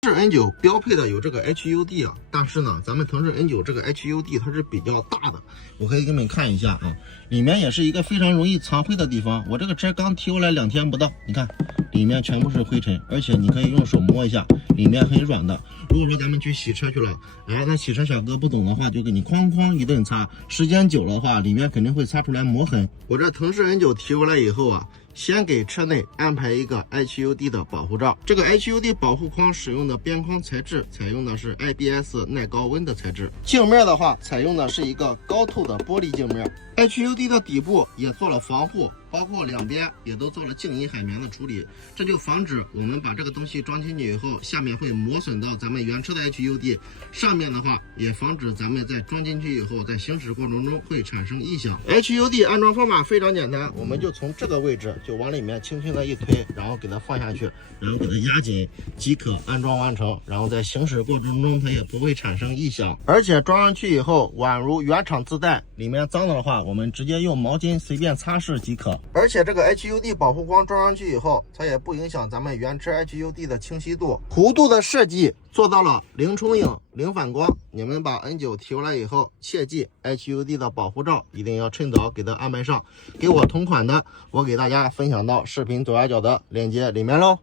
腾势 N9 标配的有这个 HUD 啊，但是呢，咱们腾势 N9 这个 HUD 它是比较大的，我可以给你们看一下啊，里面也是一个非常容易藏灰的地方。我这个车刚提过来2天不到，你看里面全部是灰尘，而且你可以用手摸一下，里面很软的。如果说咱们去洗车去了，哎，那洗车小哥不懂的话，就给你哐哐一顿擦，时间久了的话，里面肯定会擦出来磨痕。我这腾势 N9 提过来以后啊，先给车内安排一个 HUD 的保护罩，这个 HUD 保护框使用的边框材质采用的是 ABS 耐高温的材质，镜面的话采用的是一个高透的玻璃镜面。HUD 的底部也做了防护，包括两边也都做了静音海绵的处理，这就防止我们把这个东西装进去以后，下面会磨损到咱们原车的 HUD， 上面的话也防止咱们在装进去以后，在行驶过程中会产生异响。HUD 安装方法非常简单，我们就从这个位置就往里面轻轻的一推，然后给它放下去，然后给它压紧即可安装完成。然后在行驶过程中它也不会产生异响，而且装上去以后宛如原厂自带，里面脏的话我们直接用毛巾随便擦拭即可。而且这个 HUD 保护框装上去以后，它也不影响咱们原车 HUD 的清晰度。弧度的设计做到了零冲影、零反光。你们把 N9 提过来以后，切记 HUD 的保护罩一定要趁早给它安排上。给我同款的，我给大家分享到视频左下角的链接里面喽。